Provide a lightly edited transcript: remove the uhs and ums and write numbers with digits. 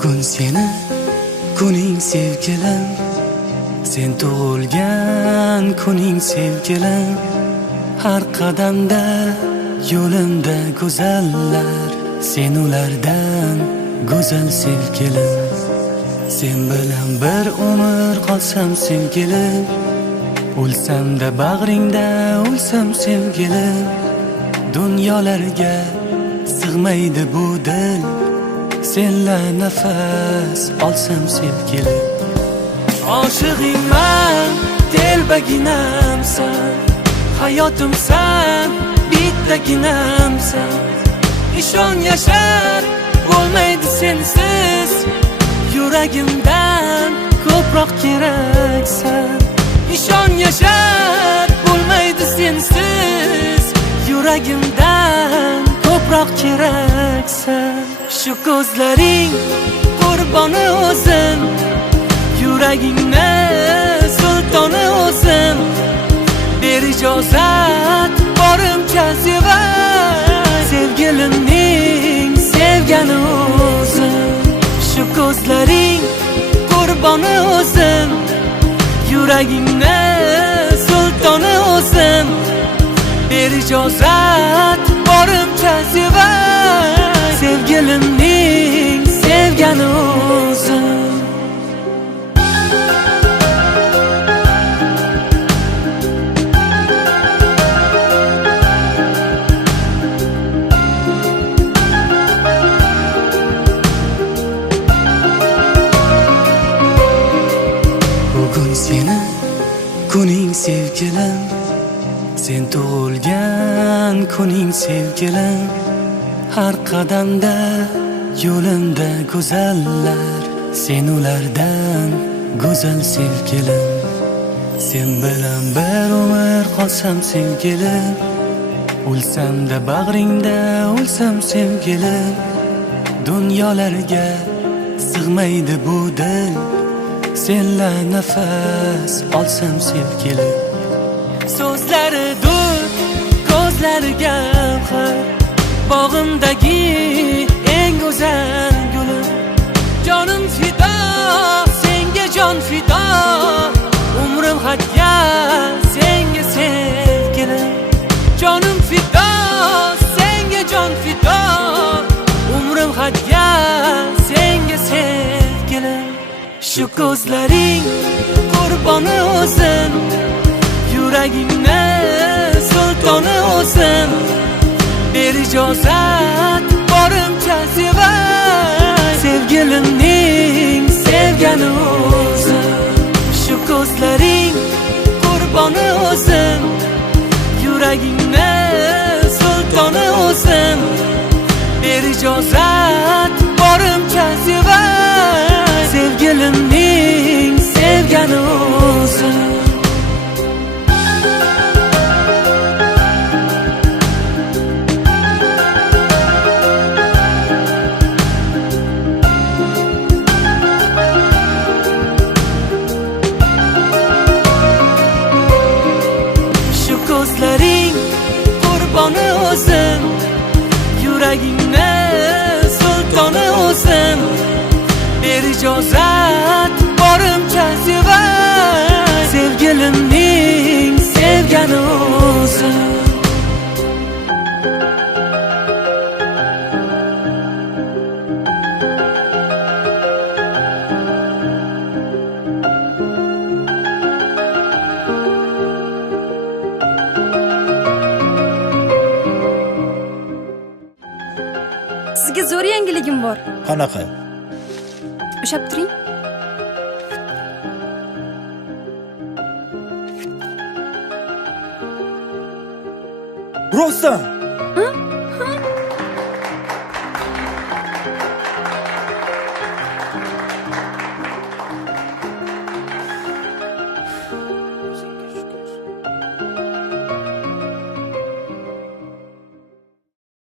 Bugun seni kuning sevgilim, sen tug'ilgan kuning sevgilim. Har qadamda yo'limda go'zallar, sen ulardan go'zal sevgilim. Sen bilan bir umr qolsam sevgilim, o'lsam-da bag'ringda o'lsam sevgilim. Dunyolarga sig'maydi bu dil, senla nafas olsam sevgilim. Oshig'ingman, telbaginamsan, hayotimsan, bittaginamsan. Ishon yashar bo'lmaydi sensiz, yuragimdan ko'proq keraksan. Ishon yashar bo'lmaydi sensiz, yuragimdan ko'proq keraksan. Shu ko'zlaring qurboni o'zim, yuragingni sultoni o'zim. Ber ijozat borimcha sevay, sevgilimning sevgani o'zim. Shu ko'zlaring qurboni o'zim, yuragingni sultoni o'zim. Ber ijozat borimcha sevay, sevgilimning sevgani o'zim. Bugun seni kuning sevgilim, sen tug'ilgan kuning sevgilim. Har qadamda yo'limda go'zallar, sen ulardan go'zal sevgilim. Sen bilan bir umr qolsam sevgilim, o'lsam-da bag'ringda o'lsam sevgilim. Dunyolarga sig'maydi bu dil, senla nafas olsam sevgilim. So'zlari dud, ko'zlari gavhar, bog'imdagi eng go'zal gulim. Jonim fido, senga jon fido, umrim hadya senga sevgilim. Jonim fido, senga jon fido, umrim hadya senga sevgilim. Shu ko'zlaring qurboni o'zim, yuragingni sultoni o'zim. Ber ijozat borimcha sevay, sevgilimning sevgani o'zim. Shu ko'zlaring qurboni o'zim, yuragingni sultoni o'zim. Ber ijozat borimcha sevay, sevgilimning sevgani o'zim. Ko'zlaring qurboni o'zim, yuragingni sultoni o'zim. Ber ijozat borimcha sevay, sevgilimning sevgani o'zim. Sizga zo'r yangiligim bor. Qanaqa? Ushab turing. Rostdan